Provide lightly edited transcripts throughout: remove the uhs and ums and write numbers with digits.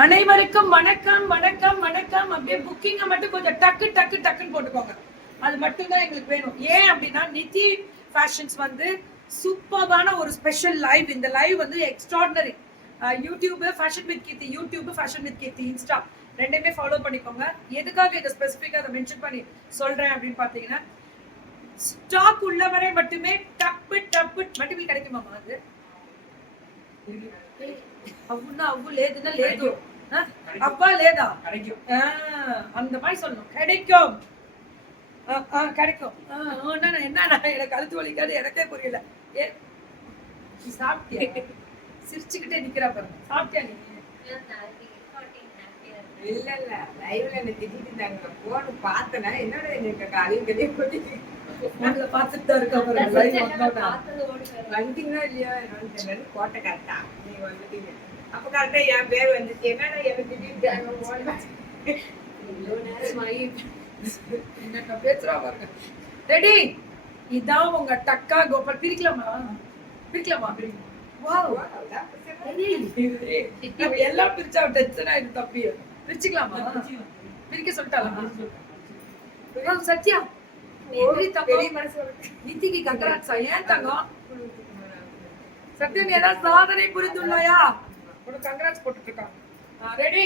அனைவருக்கும் வணக்கம் வணக்கம் வணக்கம். அப்படியே புக்கிங்கை மட்டும் கொஞ்சம் டக்கு டக்கு டக்குன்னு போட்டுக்கோங்க. அது மட்டும்தான் எங்களுக்கு வேணும். ஏன் அப்படின்னா நித்தி ஃபேஷன்ஸ் வந்து சூப்பரான ஒரு ஸ்பெஷல் லைவ். இந்த லைவ் வந்து extraordinary. YouTube fashion with Keerthi, YouTube fashion with Keerthi, Insta ரெண்டுமே ஃபாலோ பண்ணிக்கோங்க. எதுக்காக இதை ஸ்பெசிஃபிக்காக அதை மென்ஷன் பண்ணி சொல்றேன் அப்படின்னு பார்த்தீங்கன்னா, ஸ்டாக் உள்ளவரை மட்டுமே டப்பு டப்பு மட்டுமே கிடைக்குமாமா. அது అవునా అవ్వు లేదునా లేదు అబ్బా లేదా அந்த மாதிரி சொல்லணும். கிடைக்கும் கிடைக்கும். என்ன எனக்கு கழுத்து வலிக்காது, எனக்கே புரியல. ஏ நீ சாப்பிட்டியா? சிரிச்சுக்கிட்டே நிக்கிறா பாருங்க. சாப்பிட்டியா நீ? இல்ல இல்ல லைவ்ல என்ன திட்டிட்டு இருந்தாங்க. போன் பார்த்தனா என்னோட எனக்கு காலிங்கதே போட்டு போன்ல பார்த்துட்டு தான் இருக்கா பாருங்க. லைவ் வந்தோட வந்தீங்களா இல்லையா என்னன்னு தெரியல. கோட்டை கரெக்டா நீங்க வந்துட்டீங்க. அப்ப கரெக்டா என் பேர் வந்துச்சு. என்னடா எனக்கு திட்டிட்டாங்க போன்ல. இவ்வளோ நேரம் ஆகி என்ன பேசுறா பாருங்க. ரெடி? இதான் உங்க டக்கா கோபால். பிரிக்கலாமா? பிரிக்கலாமா? வாவ் எல்லாம் பிரிச்சா டென்ஷன் ஆயிடும். தப்பி பிரிச்சுக்கலாமா? பிரிக்க சொல்லிட்டாலாம். சத்யா நித்திக்கு கங்கராட்ஸா. ஏன் தங்கம்? சத்யா நீ ஏதாவது சாதனை புரிந்துள்ளாயா? உனக்கு கங்கராட்ஸ் போட்டுட்டு இருக்காங்க. Ready?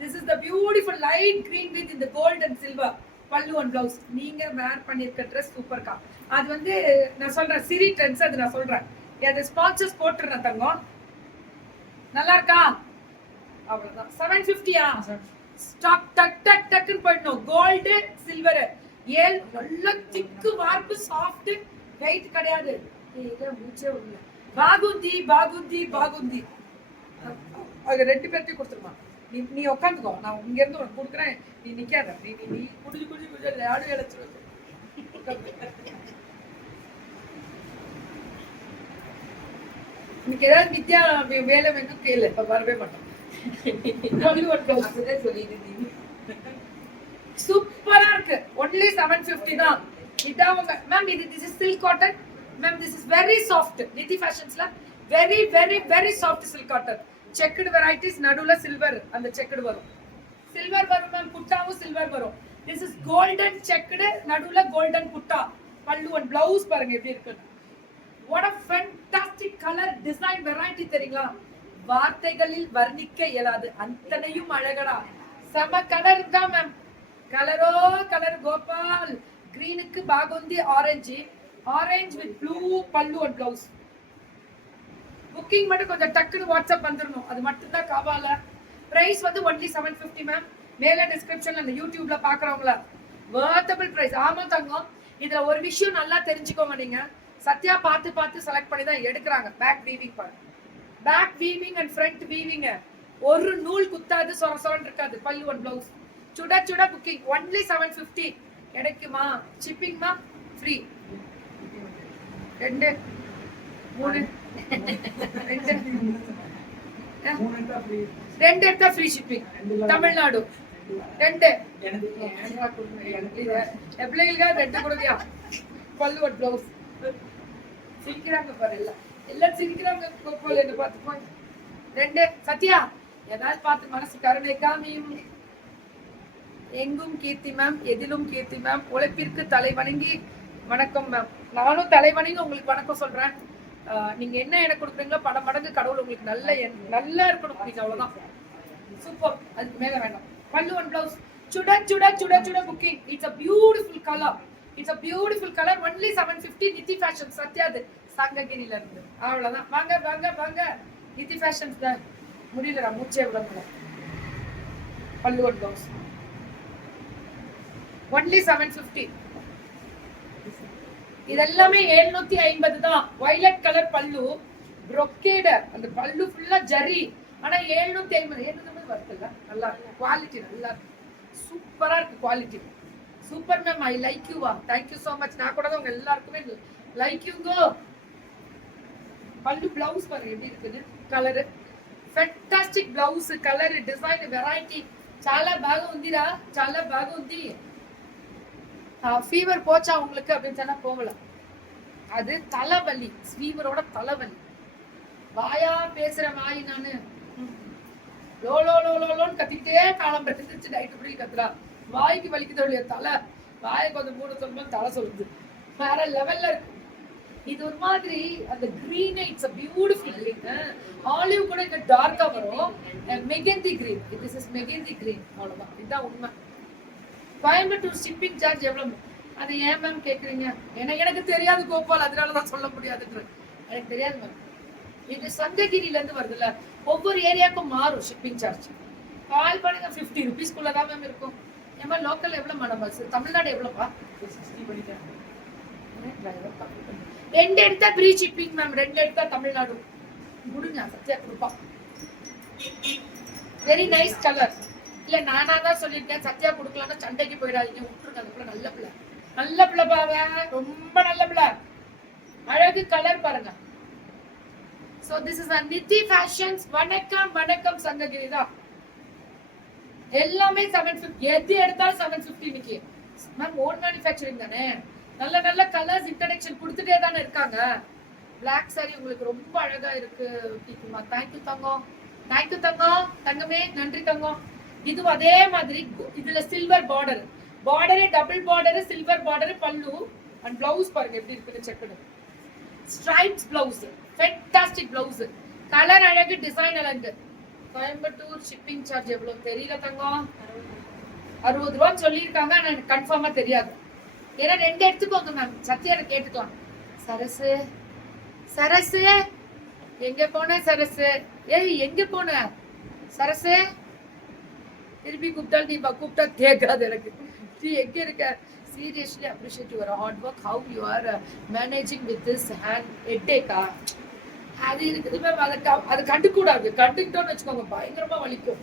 This is the beautiful light green with in the gold and silver pallu and blouse. நீங்க வேர் பண்ணிருக்க ட்ரெஸ் சூப்பர்க்கா. அது வந்து நான் சொல்றேன் சிரி ட்ரெண்ட்ஸ். அது நான் சொல்றேன். அது ஸ்பான்சர்ஸ் போட்டுறேன் தங்கம். நல்லா இருக்கா? அவ்வளவுதான். 750யா? ஸ்டாக் டக் டக் டக்குன்னு போயிடணும். கோல்டு சில்வர் ஏல் நல்ல திக்கு வார்ப்பு சாஃப்ட் வெயிட் கிடையாது. இத மூச்சே உள்ள பாகுந்தி பாகுந்தி பாகுந்தி. அது ரெண்டு பேர்த்தையும் கொடுத்துருமா. நீ உட்காந்துக்கோ. நான் இங்க இருந்து உனக்கு கொடுக்குறேன். நீ நிக்காத. நீ நீ நீ குடிச்சு குடிச்சு குடிச்சு யாரும் இழைச்சிருவது. இன்னைக்கு ஏதாவது நித்யா வேலை வேணும் கேளு. வரவே மாட்டோம். சூப்பரா இருக்கு. ஒன்லி 750 தான். இதாங்க மேம். இது this is silk cotton ma'am. This is very soft. Nidhi ஃபேஷன்ஸ்ல very very very soft silk cotton. Checked varieties. நடுவுல சில்வர் அந்த செக்குடு வரும். சில்வர் வரும் மேம். புட்டாவும் சில்வர் வரும். This is golden checked. நடுவுல கோல்டன் புட்டா. பல்லு அண்ட் பிளவுஸ் பாருங்க எப்படி இருக்கு. What a fantastic color design variety தெரியுங்களா? வார்த்தைகளில் வர்ணிக்க இயலாது. அத்தனையும் அழகடா. செம கலர் தான் மேம். கலரோ கலர் கோபால். கிரீனுக்கு பாகுந்தி ஆரஞ்சு. ஆரஞ்சு வித் ப்ளூ பல்லு அண்ட் பிளவுஸ். புக்கிங் மட்டும் கொஞ்சம் டக்குன்னு வாட்ஸ்அப் வந்துடணும். அது மட்டும் தான் காவால. பிரைஸ் வந்து ஒன்லி 750 மேம். மேல டிஸ்கிரிப்ஷன்ல அந்த யூடியூப்ல பாக்குறவங்கள வர்த்தபிள் பிரைஸ். ஆமா தங்கம். இதுல ஒரு விஷயம் நல்லா தெரிஞ்சுக்கோங்க. நீங்க சத்யா பார்த்து பார்த்து செலக்ட் பண்ணி தான் எடுக்கிறாங்க. பேக் வீவிங் பாருங்க. Back weaving and front weaving. ஒரு நூல் குத்தாது, சொர சொரன்னு இருக்காது. பல்லு அண்ட் பிளவுஸ் சுட சுட. புக்கிங் ஒன்லி 750 கிடைக்குமா? ஷிப்பிங்மா ஃப்ரீ. 2 3 2 எடுத்தா ஃப்ரீ ஷிப்பிங். தமிழ்நாடு 2 பிள்ளைகளுக்காக 2 கொடுக்கியா? பல்லு அண்ட் பிளவுஸ். சிரிக்கிறாங்க பாரு. எல்லாம் சிரிக்கிறாங்க. கோபால் என்ன பார்த்து போய் 2 சத்யா ஏதாவது பார்த்து மனசு கருணை காமியும். எங்கும் கீர்த்தி மேம், எதிலும் கீர்த்தி மேம். உழைப்பிற்கு தலை வணங்கி வணக்கம் மேம். நானும் தலை வணங்கி உங்களுக்கு வணக்கம் சொல்றேன். நீங்க என்ன எனக்கு கொடுக்குறீங்களோ பல மடங்கு கடவுள் உங்களுக்கு நல்லா இருக்கணும். நீங்க அவ்வளவுதான். சூப்பர். அதுக்கு மேல வேண்டாம். பல்லு அண்ட் பிளவுஸ் சுட சுட சுட சுட booking. It's a beautiful color. It's a beautiful color. Only 750. Nithi fashion சத்யாது சங்ககிரில இருந்து. அவ்வளவுதான். வாங்க வாங்க வாங்க. நித்தி ஃபேஷன்ஸ் தான். முடியலடா மூச்சே விடல. பல்லு அண்ட் பிளவுஸ் only 750. இதெல்லாமே 750 தான். வயலட் கலர் பல்லு brocade. அந்த பல்லு ஃபுல்லா ஜரி. ஆனா 750 வருதுல்ல. நல்லா குவாலிட்டி நல்லா சூப்பரா இருக்கு. Quality super ma'am. I like you. Thank you so much. நான் கூட உங்க எல்லாருக்குமே லைக் யூங்க. பல்லு பிளவுஸ் பாருங்க எப்படி இருக்குது. Colour fantastic. Blouse colour design variety చాలా బాగా ఉందిరా. చాలా బాగా ఉంది. ஃபீவர் போச்சா உங்களுக்கு அப்படின்னு சொன்னா போகல. அது தலைவலி. ஃபீவரோட தலைவலி. வாயா பேசுற வாய் நானு. லோ லோ லோ லோ லோன்னு கத்திக்கிட்டே காலம் பெற்றுச்சு. நைட்டு இப்படி கத்துறா, வாய்க்கு வலிக்குது அவளுடைய தலை, வாயை கொஞ்சம் மூட சொல்லும்போது தலை சொல்லுது. வேற லெவல்ல இருக்கு. இது ஒரு மாதிரி அந்த green, it's a beautiful green. Olive கூட இங்க டார்க்கா வரும். Mehndi green, this is mehndi green. அவ்வளவுதான், இதுதான் உண்மை. கோயம்புத்தூர் ஷிப்பிங் சார்ஜ் எவ்வளவு? அது ஏன் மேம் கேக்குறீங்க? ஏன்னா எனக்கு தெரியாது கோபால், அதனாலதான் சொல்ல முடியாதுன்ற. எனக்கு தெரியாது மேம். இது சங்ககிரில இருந்து வருதுல்ல, ஒவ்வொரு ஏரியாவுக்கும் மாறும் ஷிப்பிங் சார்ஜ். கால் பண்ணுங்க, 50 rupees தான் மேம் இருக்கும். ஏமா லோக்கல் எவ்வளவு மேடம்? தமிழ்நாடு எவ்வளவுப்பா? 60 பண்ணிட்டேன். 2 எடுத்தா ஃப்ரீ ஷிப்பிங் மேம், 2 எடுத்தா தமிழ்நாடு. முடிஞ்சா சத்யா கொடுப்பா. Very nice colour. இல்ல நானா தான் சொல்லியிருக்கேன், சத்யா கொடுக்கலாம்னா சண்டைக்கு போயிடாதீங்க, விட்டுருங்க. அந்த பிள்ளை நல்ல பிள்ளை, நல்ல பிள்ளை பாவ, ரொம்ப நல்ல பிள்ளை. அழகு கலர் பாருங்க. So this is a Niti Fashions. வணக்கம் வணக்கம் சங்ககிரி தான். எல்லாமே 750, எது எடுத்தாலும் 750 இன்னைக்கு. மேம் ஓன் மேனுஃபேக்சரிங் தானே, நல்ல நல்ல கலர்ஸ் இன்ட்ரடக்ஷன் கொடுத்துட்டே தானே இருக்காங்க. பிளாக் சாரி உங்களுக்கு ரொம்ப அழகா இருக்கு டீக்குமா. தேங்க்யூ தங்கம், தேங்க்யூ தங்கம், தங்கமே நன்றி தங்கம். இதுவும் அதே மாதிரி இதுல சில்வர் பார்டர், பார்டரே டபுள் பார்டர், சில்வர் பார்டர் பல்லு. அண்ட் பிளவுஸ் பாருங்க எப்படி இருக்குன்னு checked. Stripes blouse, fantastic blouse. Colour அழகு, டிசைன் அழகு. கோயம்புத்தூர் ஷிப்பிங் சார்ஜ் எவ்வளவு தெரியல தங்கம். 60 ரூபான்னு சொல்லியிருக்காங்க, ஆனா எனக்கு கன்ஃபார்மா தெரியாது. ஏன்னா 2 எடுத்துக்கோங்க மேம், சத்யாரை கேட்டுக்கலாம். சரசு சரசு எங்க போன சரசு? ஏய் எங்க போன சரசு? திருப்பி கூப்பிட்டா நீ கூப்பிட்டா கேட்காது எனக்கு. நீ எங்க இருக்க? Seriously appreciate your hard work, how you are managing with this hand headache. அது இருக்குது மேம், அதை கண்டுக்கூடாது. கண்டுக்கிட்டோன்னு வச்சுக்கோங்க பயங்கரமா வலிக்கும்.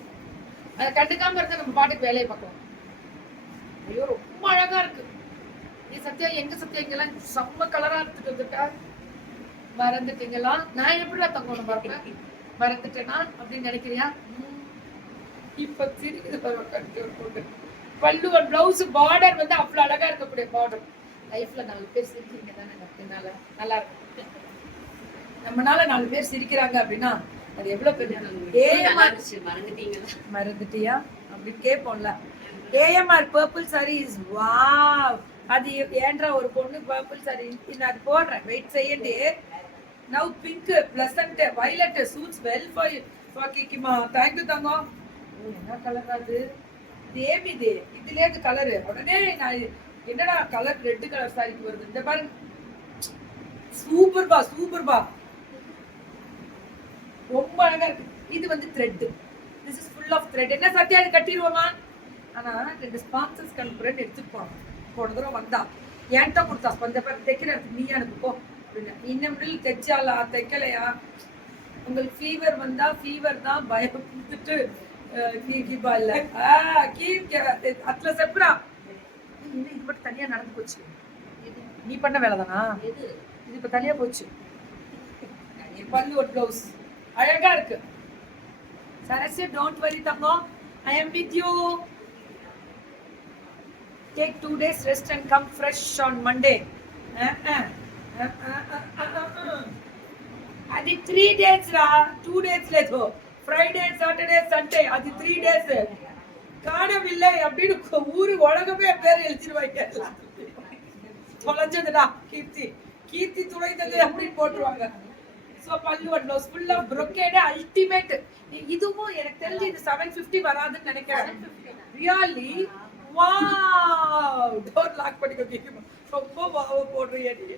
அதை கண்டுக்காம இருந்தா நம்ம பாட்டுக்கு வேலையை பார்க்கலாம். ஐயோ ரொம்ப அழகா இருக்கு. நீ சத்யா எங்க சத்யா இங்கெல்லாம் செம்ம கலரா எடுத்துட்டு வந்துட்டா. மறந்துட்டீங்களா? நான் எப்படிடா தங்கணும் பார்ப்பேன், மறந்துட்டேனா அப்படின்னு நினைக்கிறியா? இப்ப சிரிக்குது போட்டு. பல்லு ஒரு பிளவுஸ் பார்டர் வந்து அவ்வளவு அழகா இருக்கக்கூடிய பார்டர். லைஃப்ல 4 பேர் சிரிக்கிறீங்க தானே, என்னால நல்லா இருக்கும். நம்மனால 4 பேர் சிரிக்கிறாங்க அப்படின்னா அது எவ்வளவு பெரிய. மறந்துட்டியா அப்படின்னு கேட்போம்ல. AMR purple sari is wow. அது ஏன்றா ஒரு பொண்ணு பர்பிள் சாரி நான் போடுறேன், வெயிட் செய்யண்டு. Now pink pleasant violet suits well for கிக்கிமா. தேங்க்யூ தங்கம். என்ன கலர் அது? தேவி தே இதுல இருந்து கலரு உடனே நான் என்னடா கலர் ரெட் கலர் சாரிக்கு வருது. இந்த பாருங்க, சூப்பர் பா சூப்பர் பா, ரொம்ப அழகா இருக்கு. இது வந்து thread, this is full of thread. என்ன சத்யா கட்டிடுவோமா? ஆனா 2 ஸ்பான்சர்ஸ் கல்புரன் எடுத்துட்டு போனோம். போன தடவை வந்தா என்கிட்ட கொடுத்தா கொஞ்சம் பேர் தைக்கிறதுக்கு, நீ அனுப்புப்போ அப்படின்னு. இன்னும் தைச்சாலா தைக்கலையா? உங்களுக்கு ஃபீவர் வந்தா ஃபீவர் தான் பயம் கொடுத்துட்டு கீபா இல்ல அத்துல செப்ரா இது மட்டும் தனியா நடந்து போச்சு. நீ பண்ண வேலைதானா இது? இப்ப தனியா போச்சு. பல்லு ஒரு பிளவுஸ் அழகா இருக்கு. சரஸ்ய டோன்ட் வரி தங்கம், I am with you. Take 2 days rest and come fresh on Monday. అది 3 days రా, 2 days లేదు. Friday, Saturday, Sunday, அது 3 days. காணவில்லை அப்படின்னு ஊரு உலகமே பேர் எழுதிடுவாங்க. தொலைஞ்சதுடா கீர்த்தி, கீர்த்தி துளைந்தது அப்படின்னு போட்டுருவாங்க. So pallu one blouse full of brocade ultimate. இதுவும் எனக்கு தெரிஞ்சு இது 750 வராதுன்னு நினைக்கிறேன். Really wow. டோர் லாக் பண்ணிக்கோ கேக்குமா, ரொம்ப வாவ் போடுறியா நீ.